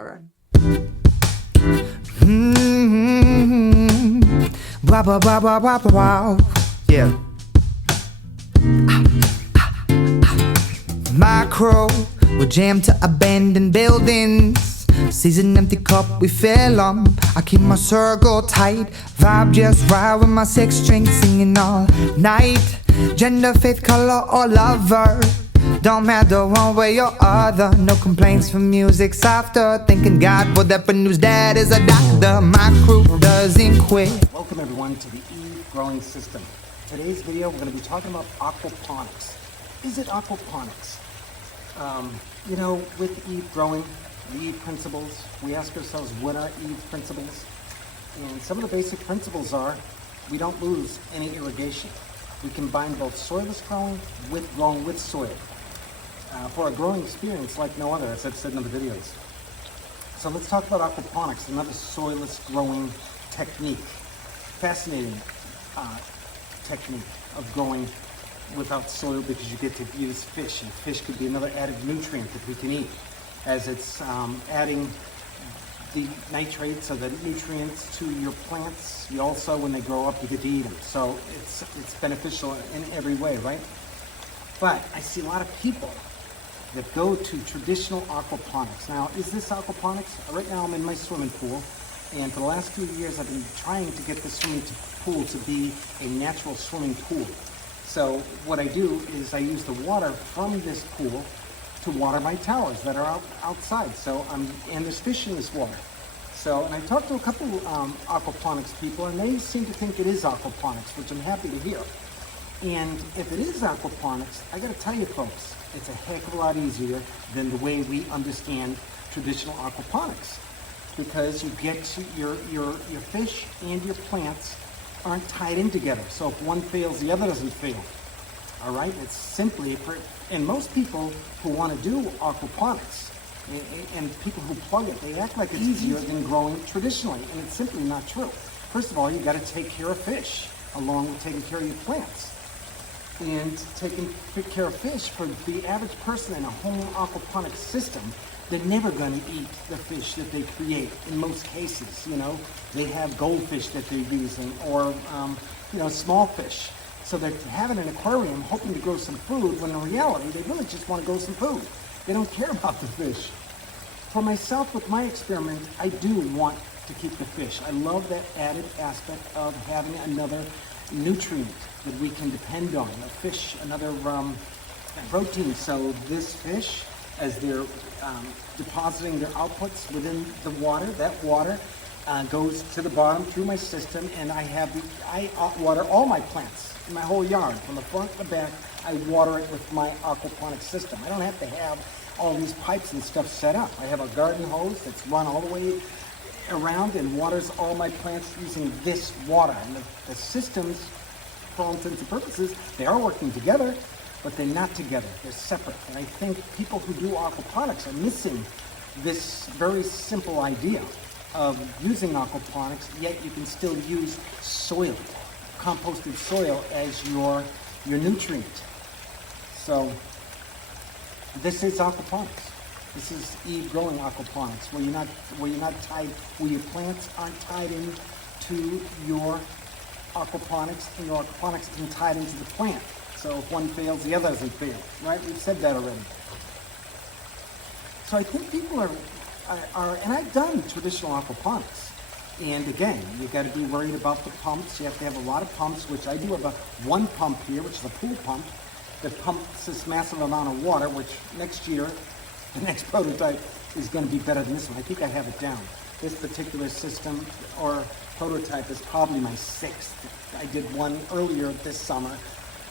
All right. Wow, wow, wow, wow, wow, wow. Yeah. My crew were jammed to abandoned buildings. Sees an empty cup we fill 'em. I keep my circle tight, vibe just right with my six string singing all night. Gender, faith, color, or lover, don't matter one way or other. No complaints from music softer. Thanking God for that, but news dad is a doctor. My crew doesn't quit. Welcome everyone to the Eve growing system. Today's video we're going to be talking about aquaponics. Is it aquaponics? You know, with Eve growing, the Eve principles, we ask ourselves what are Eve principles? And some of the basic principles are we don't lose any irrigation. We combine both soilless growing with soil for a growing experience like no other, as I've said in other videos. So let's talk about aquaponics, another soilless growing technique. Fascinating technique of growing without soil because you get to use fish, and fish could be another added nutrient that we can eat, as it's adding the nitrates or the nutrients to your plants. You also, when they grow up, you get to eat them. So it's beneficial in every way, right? But I see a lot of people that go to traditional aquaponics. Now, is this aquaponics? Right now I'm in my swimming pool, and for the last few years I've been trying to get the swimming pool to be a natural swimming pool. So what I do is I use the water from this pool to water my towers that are outside. So and there's fish in this water. So, and I talked to a couple aquaponics people, and they seem to think it is aquaponics, which I'm happy to hear. And if it is aquaponics, I gotta tell you folks, it's a heck of a lot easier than the way we understand traditional aquaponics, because you get to your fish and your plants aren't tied in together. So if one fails, the other doesn't fail. All right, it's simply and most people who want to do aquaponics and people who plug it, they act like it's easier than growing traditionally, and it's simply not true. First of all, you got to take care of fish along with taking care of your plants. And taking care of fish, for the average person in a home aquaponics system, they're never going to eat the fish that they create. In most cases, you know, they have goldfish that they're using, or small fish. So they're having an aquarium hoping to grow some food, when in reality they really just want to grow some food. They don't care about the fish. For myself, with my experiment, I do want to keep the fish. I love that added aspect of having another nutrient that we can depend on, a fish, another protein. So this fish, as they're depositing their outputs within the water, that water goes to the bottom through my system, and I water all my plants in my whole yard, from the front to the back. I water it with my aquaponics system. I don't have to have all these pipes and stuff set up. I have a garden hose that's run all the way around and waters all my plants using this water. And the systems, for all intents and purposes, they are working together, but they're not together. They're separate. And I think people who do aquaponics are missing this very simple idea of using aquaponics, yet you can still use soil, composted soil, as your nutrient. So this is aquaponics. This is Eve growing aquaponics, where you're not tied, where your plants aren't tied in to your aquaponics, and your aquaponics isn't tied into the plant. So if one fails, the other doesn't fail, right? We've said that already. So I think people are, and I've done traditional aquaponics. And again, you've got to be worried about the pumps. You have to have a lot of pumps, which I do have one pump here, which is a pool pump, that pumps this massive amount of water, which next year, the next prototype is going to be better than this one. I think I have it down. This particular system or prototype is probably my 6th. I did one earlier this summer,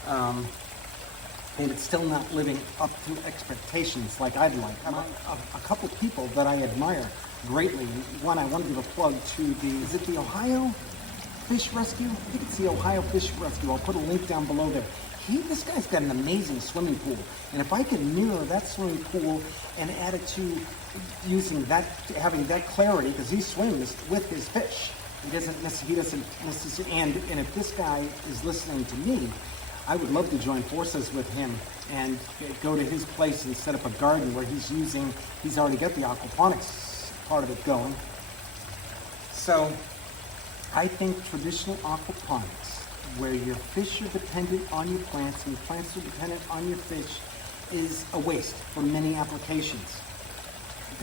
and it's still not living up to expectations like I'd like. A couple people that I admire greatly. One, I want to give a plug to is it the Ohio Fish Rescue? I think it's the Ohio Fish Rescue. I'll put a link down below there. This guy's got an amazing swimming pool, and if I can mirror that swimming pool and add it to using that, having that clarity, because he swims with his fish, he doesn't necessarily, and if this guy is listening to me, I would love to join forces with him and go to his place and set up a garden where he's already got the aquaponics part of it going. So I think traditional aquaponics, where your fish are dependent on your plants and your plants are dependent on your fish, is a waste for many applications.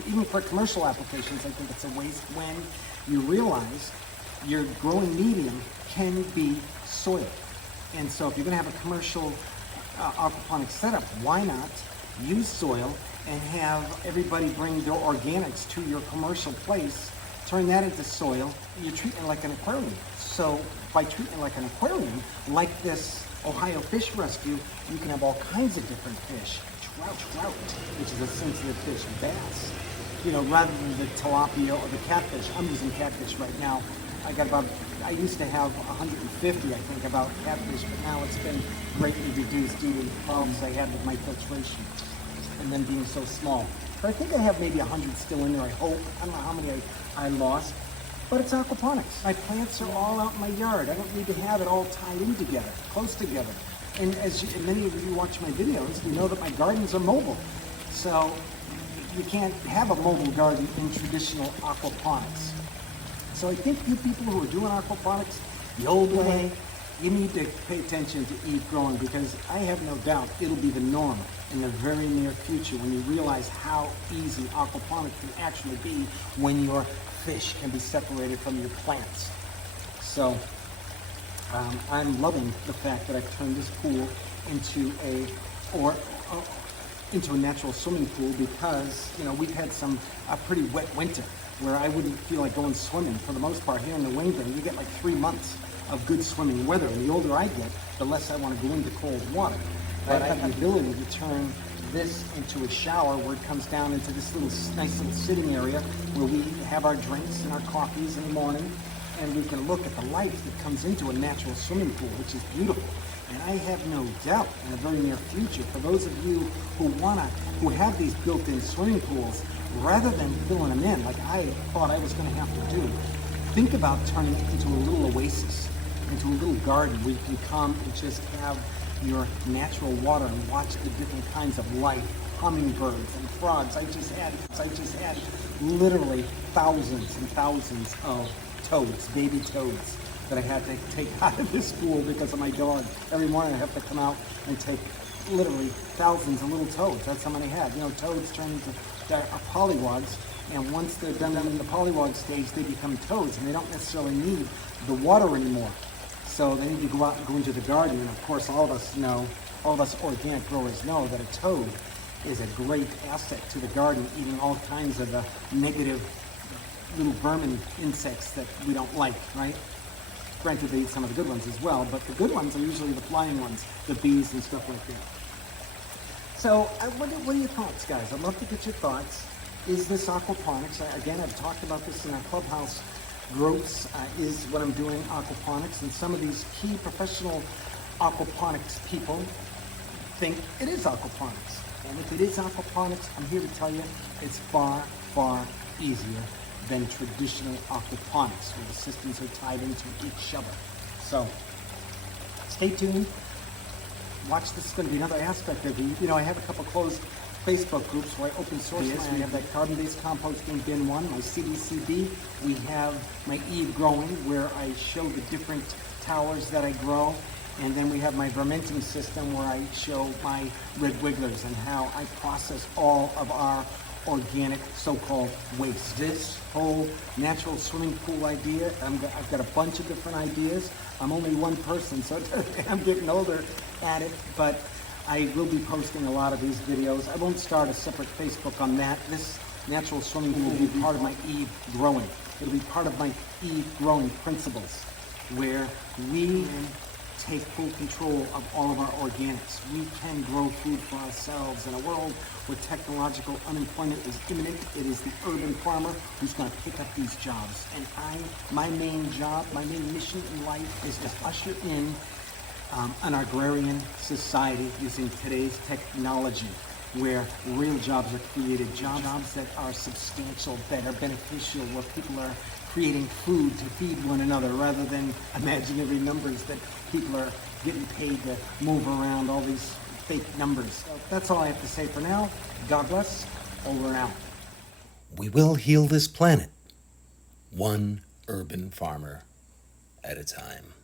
Even for commercial applications, I think it's a waste when you realize your growing medium can be soil. And so if you're going to have a commercial aquaponics setup, why not use soil and have everybody bring their organics to your commercial place, turn that into soil. You're treating it like an aquarium. So by treating it like an aquarium, like this Ohio Fish Rescue, you can have all kinds of different fish. Trout, which is a sensitive fish, bass, you know, rather than the tilapia or the catfish. I'm using catfish right now. I used to have 150, I think, about catfish, but now it's been greatly reduced due to the problems I had with my filtration and them being so small. But I think I have maybe 100 still in there, I hope. I don't know how many I lost, but it's aquaponics. My plants are all out in my yard. I don't need to have it all tied in together, close together. And as many of you watch my videos, you know that my gardens are mobile. So you can't have a mobile garden in traditional aquaponics. So I think you people who are doing aquaponics the old way, you need to pay attention to Eve Growing, because I have no doubt it'll be the norm in the very near future when you realize how easy aquaponics can actually be when your fish can be separated from your plants. So I'm loving the fact that I've turned this pool into a natural swimming pool, because you know we've had a pretty wet winter where I wouldn't feel like going swimming. For the most part here in New England, you get like 3 months of good swimming weather, and the older I get, the less I want to go into cold water. But I have the ability to turn this into a shower where it comes down into this nice little sitting area where we have our drinks and our coffees in the morning, and we can look at the life that comes into a natural swimming pool, which is beautiful. And I have no doubt in the very near future, for those of you who have these built-in swimming pools, rather than filling them in like I thought I was going to have to do, think about turning it into a little oasis, into a little garden where you can come and just have your natural water and watch the different kinds of life, hummingbirds and frogs. I just had literally thousands and thousands of toads, baby toads, that I had to take out of this pool because of my dog. Every morning I have to come out and take literally thousands of little toads. That's how many I had. You know, toads turn into polywogs, and once they're done in the polywog stage, they become toads, and they don't necessarily need the water anymore. So they need to go out and go into the garden. And of course, all of us organic growers know that a toad is a great asset to the garden, eating all kinds of negative little vermin insects that we don't like, right? Granted, they eat some of the good ones as well, but the good ones are usually the flying ones, the bees and stuff like that. So what are your thoughts, guys? I'd love to get your thoughts. Is this aquaponics? Again, I've talked about this in our Clubhouse groups. Is what I'm doing aquaponics, and some of these key professional aquaponics people think it is aquaponics. And if it is aquaponics, I'm here to tell you it's far, far easier than traditional aquaponics, where the systems are tied into each other. So stay tuned. Watch, this is going to be another aspect of it. You know, I have a couple closed Facebook groups where I open source. We have that carbon-based composting bin 1, my CDCB. We have my Eve Growing, where I show the different towers that I grow. And then we have my fermenting system, where I show my red wigglers and how I process all of our organic so-called waste. This whole natural swimming pool idea, I've got a bunch of different ideas. I'm only one person, so I'm getting older at it, but I will be posting a lot of these videos. I won't start a separate Facebook on that. This natural swimming pool will be part of my Eve Growing. It'll be part of my Eve Growing principles, where we take full control of all of our organics. We can grow food for ourselves in a world where technological unemployment is imminent. It is the urban farmer who's going to pick up these jobs. And my main job, my main mission in life is to usher in an agrarian society using today's technology, where real jobs are created, jobs that are substantial, that are beneficial, where people are creating food to feed one another, rather than imaginary numbers that people are getting paid to move around, all these fake numbers. So that's all I have to say for now. God bless. Over and out. We will heal this planet, one urban farmer at a time.